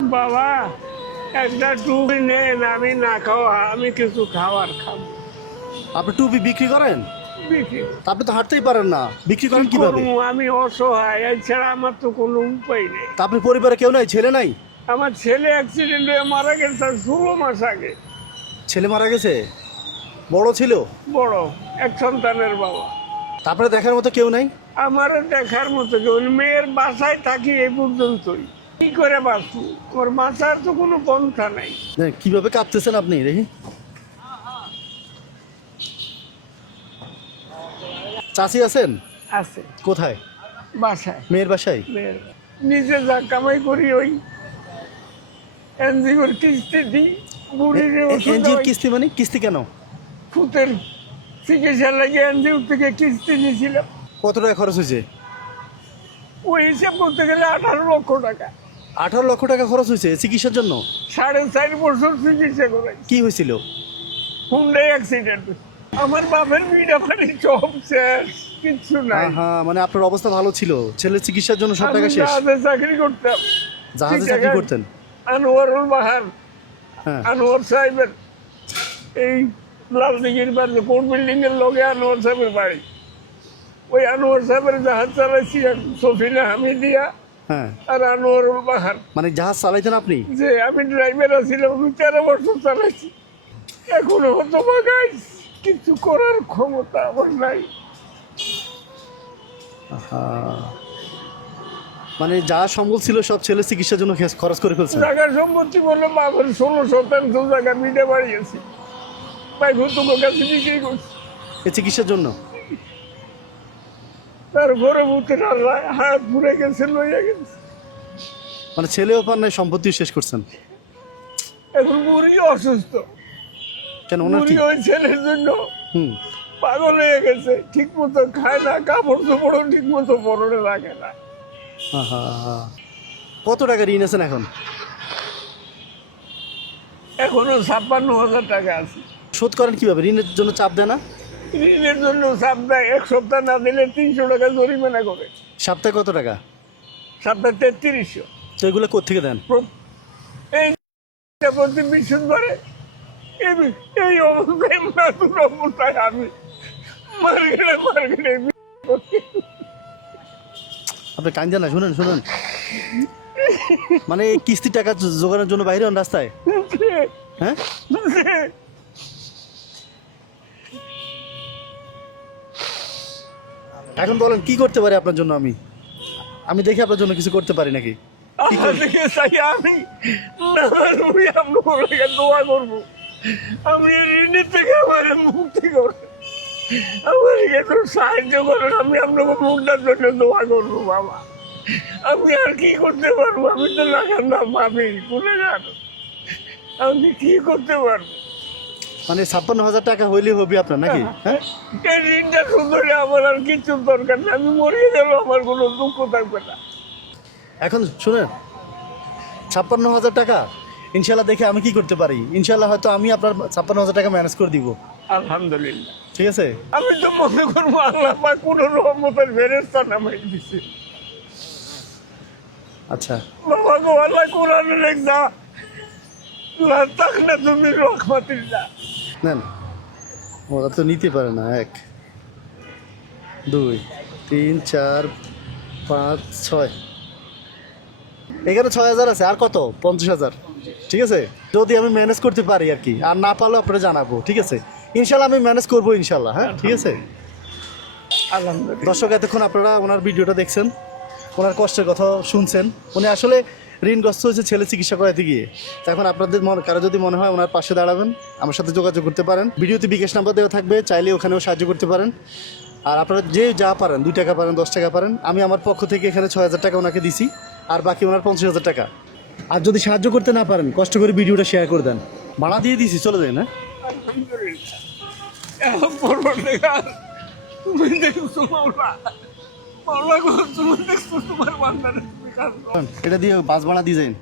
বাবা একটা টুপি নেন, আমি না খাওয়া, আমি কিছু খাবার খাবো। আপনি টুপি বিক্রি করেন? বিক্রি আপনি তো হাঁটতেই পারেন না, বিক্রি করেন কি কিভাবে? করবো? আমি অসহায়, এছাড়া আমার তো কোনো উপায় নেই। তা আপনার পরিবারে কেউ নাই, ছেলে নাই? আমার ছেলে অ্যাক্সিডেন্ট হয়ে মারা গেছে 16 মাস আগে। ছেলে মারা গেছে? বড় ছিল? বড়, এক সন্তানের বাবা। তারপরে দেখার মতো কেউ নাই? আমার দেখার মতো কেউ নেই। মেয়ের বাসায় থাকি এই পর্যন্তই। কি করে বাঁচবো? ওর বাঁচার তো কোনো পন্থা নাই। কিভাবে কাঁদতেছেন আপনি দেখি। চাচি আছেন? আছে কোথায়? বাসায়, মেয়ের বাসায়? মেয়ের। নিজে যা কামাই করি ওই এনজিওর কিস্তি দিই, বুড়ির ওষুধ এনজিওর কিস্তি মানে? কিস্তি কেন? ফুতের চিকিৎসা লাগে এনজিওর থেকে কিস্তি নিয়েছিলাম। কত টাকা খরচ হয়েছে? ওই হিসাব করতে গেলে 18 লক্ষ টাকা। 18 লক্ষ টাকা খরচ হয়েছে চিকিৎসার জন্য? 4.5 বছর চিকিৎসা করাই। কি হয়েছিল? Hyundai accident. আমার বাপের বিড়া পানি সব শেষ, কিচ্ছু নাই। হ্যাঁ, মানে আপনার অবস্থা ভালো ছিল, ছেলের চিকিৎসার জন্য সব আমি টাকা শেষ। জাহাজে চাকরি করতাম। জাহাজে চাকরি করতেন? আনোয়ারুল বাহার, হ্যাঁ। আনোয়ার সাহেবের এই লালদিঘির বাড়ি, কোর্ট বিল্ডিং এর লগে আনোয়ার সাহেবের বাড়ি। ওই আনোয়ার সাহেবের জাহাজ চালাইছি সফিনা হামিদিয়া হ্যাঁ, আর আনোয়ারুল বাহার। মানে জাহাজ চালাইতেন আপনি? যে আমি ড্রাইভার ছিলাম, আমি 13 বছর চালাইছি। এখনো হতো বাগাই, কিছু করার ক্ষমতা আমার নাই। মানে যা সম্বল ছিল সব ছেলের চিকিৎসার জন্য খরচ করে ফেলছেন? জায়গার সম্পত্তি বললো বাবার 16 শতাংশ জায়গা মিটে বাড়িয়েছি, ভাই ভুতুকের কাছে বিক্রি করছি এই চিকিৎসার জন্য? তারপরে ভূতের হাত পুড়ে গেছে, লইয়া গেছে। মানে ছেলেও পান নাই, সম্পত্তিও শেষ করছেন? এখন বুড়ি অসুস্থ। কেন, ওনার বুড়ি কি? ওই ছেলের জন্য হুম। পাগল হয়ে গেছে, ঠিক মতো খায় না, কাপড় চোপড়ও ঠিক মতো পরনে রাখে না। কত টাকা ঋণ আছেন এখন? এখনো 56,000 টাকা আছে। শোধ করেন কিভাবে? ঋণের জন্য চাপ দেয় না? ঋণের জন্য চাপ দেয়, 1 সপ্তাহ না দিলে 300 টাকা জরিমানা করে। সপ্তাহে কত টাকা? সপ্তাহে 3300। তো এগুলো কোত্থেকে দেন? এই প্রতি বিশুদ্ধ ধরে এই অবস্থায় নতুন অবস্থায় আমি মার্কেটে আপনি কান্দে না, শুনেন শুনেন, মানে কিস্তি টাকা জোগানোর জন্য বাইরে হন রাস্তায়? হ্যাঁ, এখন বলেন কি করতে পারি আপনার জন্য? আমি দেখি আপনার জন্য কিছু করতে পারি নাকি? আমি দোয়া করবো, আমি ঋণের থেকে আমার মুক্তি করবো, আমার একটু সাহায্য করেন, আমি আপনাকে মুক্তার জন্য দোয়া করবো বাবা। আমি আর কি করতে পারবো? আমি তো লাগার না ভাবি কোনে যান, আমি কি করতে পারবো? মানে 56,000 টাকা হইলে হবে আপনার নাকি? হ্যাঁ, এই ঋণটা সুন্দরী, আমার আর কিছু দরকার নেই। আমি মরিয়ে গেল, আমার কোনো দুঃখ থাকবে না। এখন শুনেন, 56,000 টাকা ইনশাল্লাহ দেখে আমি কি করতে পারি। ইনশাল্লাহ হয়তো আমি আপনার 56,000 টাকা ম্যানেজ করে দিব। আলহামদুলিল্লাহ। ঠিক আছে? আমি তো মনে করবো আল্লাহ পাক কোনো রহমতের ফেরেশতা নামাই দিছে। আচ্ছা, বাবা গো, আল্লাহ কোরআনে লেখা লা তাকনাতু মির রাহমাতিল্লাহ। নেন। ওরা তো নিতে পারে না। 1 2 3 4 5 6, এখানে 6,000 আছে, আর কত? 50,000। ঠিক আছে, যদি আমি ম্যানেজ করতে পারি আর কি, আর না পারলে আপনারা জানাবো। ঠিক আছে, ইনশাল্লাহ আমি ম্যানেজ করবো ইনশাল্লাহ। হ্যাঁ, ঠিক আছে। আলহামদুলিল্লাহ। দর্শক, এতক্ষণ আপনারা ওনার ভিডিওটা দেখছেন, ওনার কষ্টের কথা শুনছেন। উনি আসলে ঋণগ্রস্ত হয়েছে ছেলে চিকিৎসা করাতে গিয়ে। তো এখন আপনাদের কারো যদি মনে হয় ওনার পাশে দাঁড়াবেন, আমার সাথে যোগাযোগ করতে পারেন। ভিডিওতে বিকাশ নাম্বার দেওয়া থাকবে, চাইলে ওখানেও সাহায্য করতে পারেন। আর আপনারা যে যা পারেন, 2 টাকা পারেন, 10 টাকা পারেন, আমি আমার পক্ষ থেকে এখানে 6,000 টাকা ওনাকে দিছি, আর বাকি ওনার 50,000 টাকা। আর যদি সাহায্য করতে না পারেন, কষ্ট করে ভিডিওটা শেয়ার করে দেন। ভাড়া দিয়ে দিছি, চলে যান। হ্যাঁ, আলহামদুলিল্লাহ। এখন পরবর্তীকাল তুমি দেখছো মাওলা, মাওলা গো, তুমি দেখছো তোমার বান্দারে তুমি কাজ করো। এটা দিয়ে বাস ভাড়া দিয়ে যান।